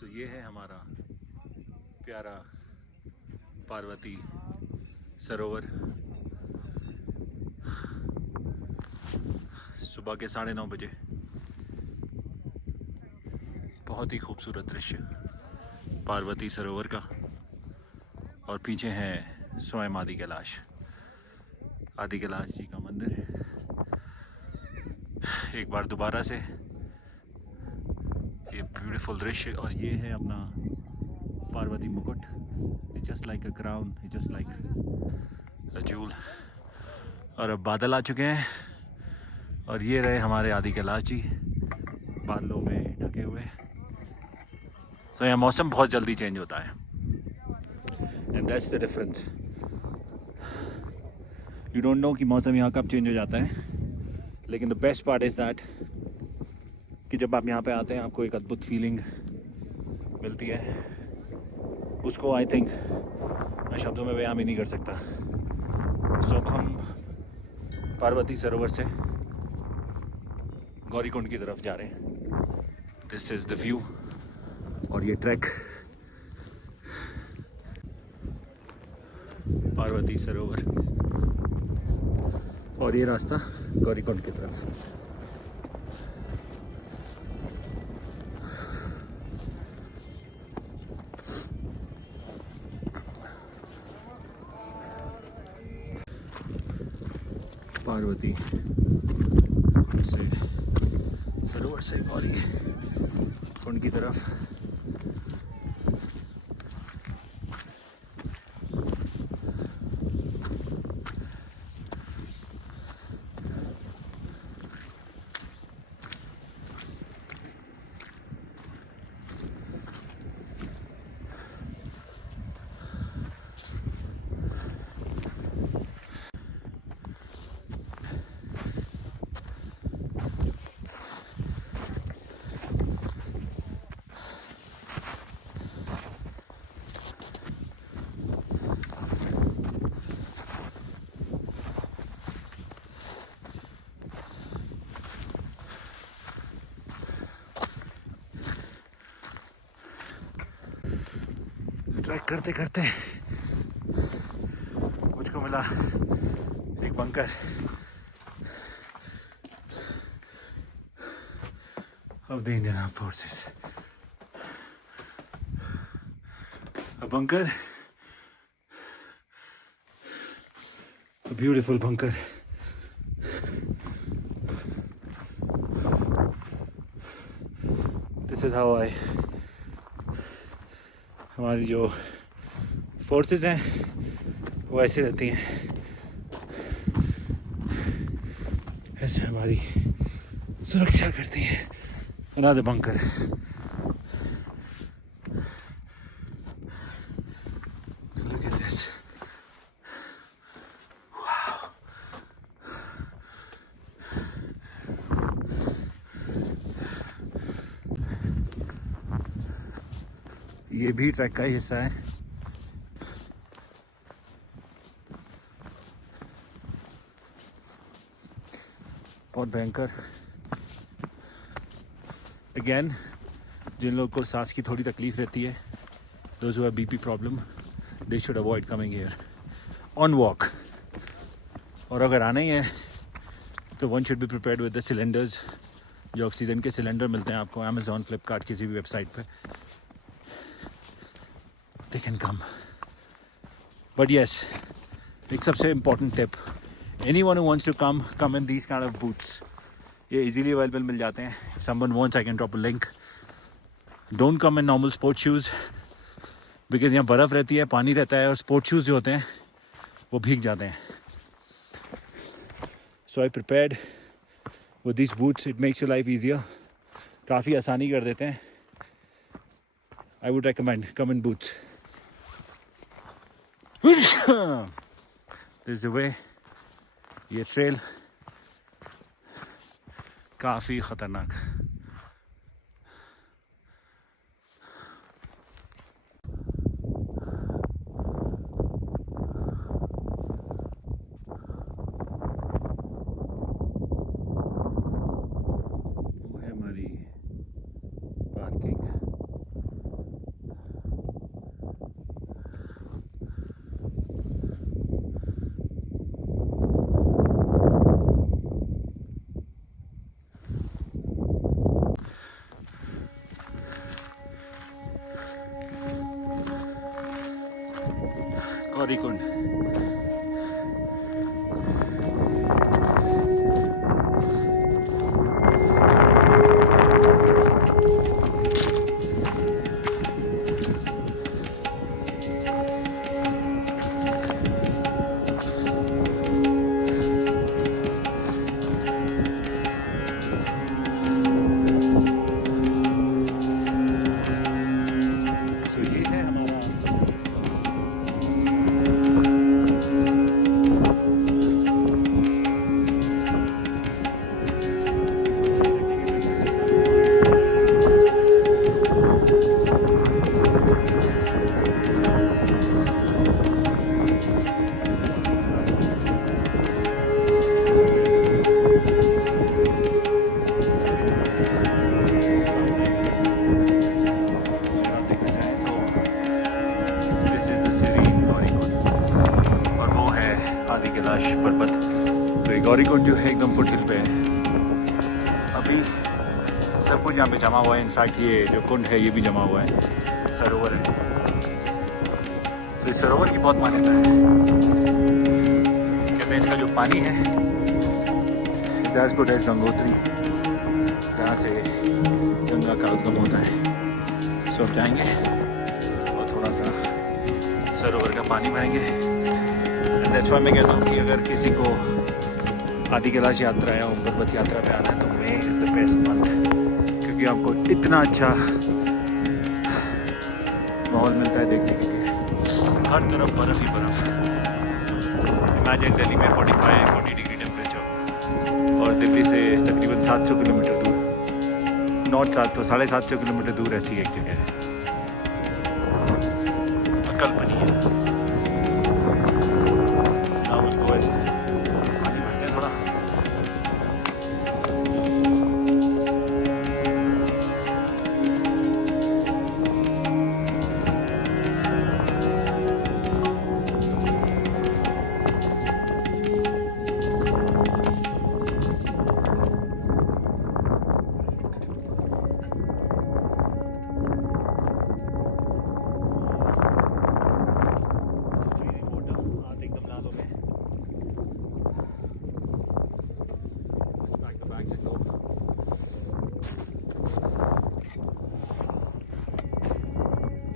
तो ये है हमारा प्यारा पार्वती सरोवर। सुबह के 9:30 बजे। बहुत ही खूबसूरत दृश्य पार्वती सरोवर का। और पीछे है स्वयं आदि कैलाश जी का मंदिर। एक बार दोबारा से ये ब्यूटीफुल दृश्य। और ये है अपना पार्वती मुकुट। Just like a crown, just like a joule. और अब बादल आ चुके हैं और ये रहे हमारे आदि कैलाश जी बादलों में ढके हुए। तो यहाँ मौसम बहुत जल्दी चेंज होता है and that's the difference. You don't know कि मौसम यहाँ कब चेंज हो जाता है, लेकिन the best part is that कि जब आप यहाँ पे आते हैं आपको एक अद्भुत फीलिंग मिलती है। उसको आई थिंक मैं शब्दों में बयान भी नहीं कर सकता। सो अब हम पार्वती सरोवर से गौरीकुंड की तरफ जा रहे हैं। This is the view. और ये ट्रैक पार्वती सरोवर और ये रास्ता गौरीकुंड की तरफ। पार्वती से सरोवर से गौरीकुंड की तरफ। ट्रैक करते करते मुझको मिला एक bunker. of the Indian Armed Forces. A bunker, a beautiful bunker. This is how हमारी जो फोर्सेस हैं वो ऐसे रहती हैं, ऐसे हमारी सुरक्षा करती हैं। Another bunker. Look at this. Wow. ये भी ट्रैक का ही हिस्सा है। बहुत भयंकर। अगेन जिन लोगों को सांस की थोड़ी तकलीफ रहती है, those who have BP problem, they should avoid coming here on walk. और अगर आना ही है तो one should be prepared with the cylinders, जो ऑक्सीजन के सिलेंडर मिलते हैं आपको Amazon, Flipkart, किसी भी वेबसाइट पे। They can come. But yes, एक सबसे important tip, anyone who wants to come in these kind of boots. ये easily available मिल जाते हैं. If someone wants, I can drop a link. Don't come in normal sports shoes because यहाँ बर्फ़ रहती है, पानी रहता है और sport shoes जो होते हैं वो भीग जाते हैं. So I prepared with these boots. It makes your life easier. काफ़ी आसानी कर देते हैं. I would recommend come in boots. This is the way. ये trail काफ़ी ख़तरनाक। वो है हमारी पार्किंग। गौरीकुंड। कैलाश पर्वत। तो ये गौरीकुंड जो है एकदम फुटहिल पे है। अभी सब कुछ यहाँ पे जमा हुआ है। इनफैक्ट ये जो कुंड है ये भी जमा हुआ है, सरोवर है। तो इस सरोवर की बहुत मान्यता है। कहते हैं इसका जो पानी है it's as good as Gangotri, जहाँ से गंगा का उद्गम होता है। सो अब जाएंगे और थोड़ा सा सरोवर का पानी भरेंगे। दैट्स व्हाई मैं कहता हूँ कि अगर किसी को आदि कैलाश यात्रा या ओम पर्वत यात्रा पे आना है तो मई इज़ द बेस्ट मंथ, क्योंकि आपको इतना अच्छा माहौल मिलता है देखने के लिए। हर तरफ बर्फ़ ही बर्फ़। इमेजिन दिल्ली में 45-40 डिग्री टेम्परेचर, और दिल्ली से तकरीबन 700 किलोमीटर दूर, नॉर्थ 700 किलोमीटर दूर ऐसी एक जगह है। अकल्पनीय है।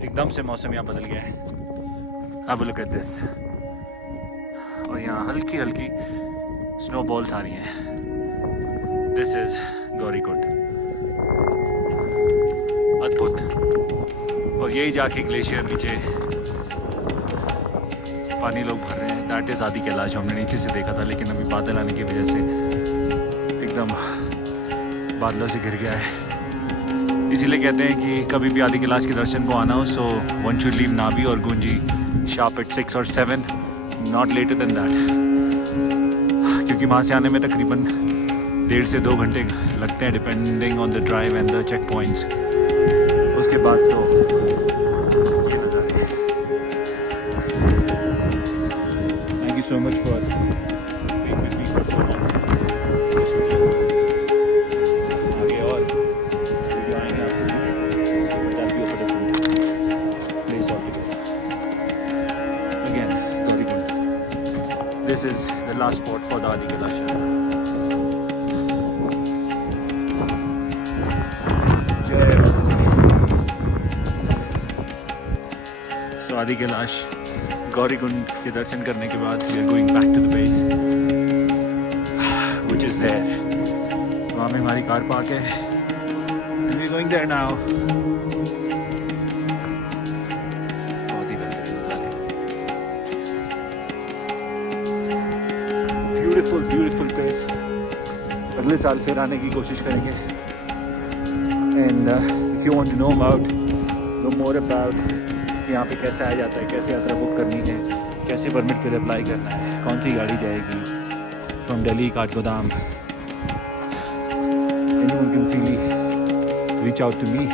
एकदम से मौसम यहाँ बदल गया है। Have a look at this। और यहाँ हल्की हल्की स्नोबॉल्स आ रही हैं। This is Gaurikund. अद्भुत। और यही जाके ग्लेशियर नीचे पानी लोग भर रहे हैं। दैट इज़ आदि कैलाश। हमने नीचे से देखा था, लेकिन अभी बादल आने की वजह से एकदम बादलों से घिर गया है। इसीलिए कहते हैं कि कभी भी आदि कैलाश के दर्शन को आना हो, सो वन शुड लीव नाभी और गुंजी शार्प एट 6 और 7, नॉट लेटर देन दैट, क्योंकि वहाँ से आने में तकरीबन 1.5 से 2 घंटे लगते हैं, depending on the drive and the checkpoints. उसके बाद तो ये नज़ारे हैं। Thank you so much for being with me for so long. This is the last spot for the Adi Kailash. So Adi Kailash, Gaurikund के दर्शन करने के बाद we are going back to the base, which is there. वहाँ में हमारी car park है and we are going there now. Beautiful place. अगले साल फिर आने की कोशिश करेंगे। And if you want to know more about कि यहाँ पे कैसे आया जाता है, कैसे यात्रा बुक करनी है, कैसे परमिट के लिए अप्लाई करना है, कौन सी गाड़ी जाएगी from Delhi Kathgodam, anyone can freely reach out to me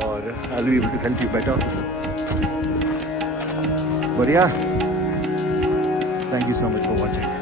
और I will be able to help you better. बढ़िया। Thank you so much for watching.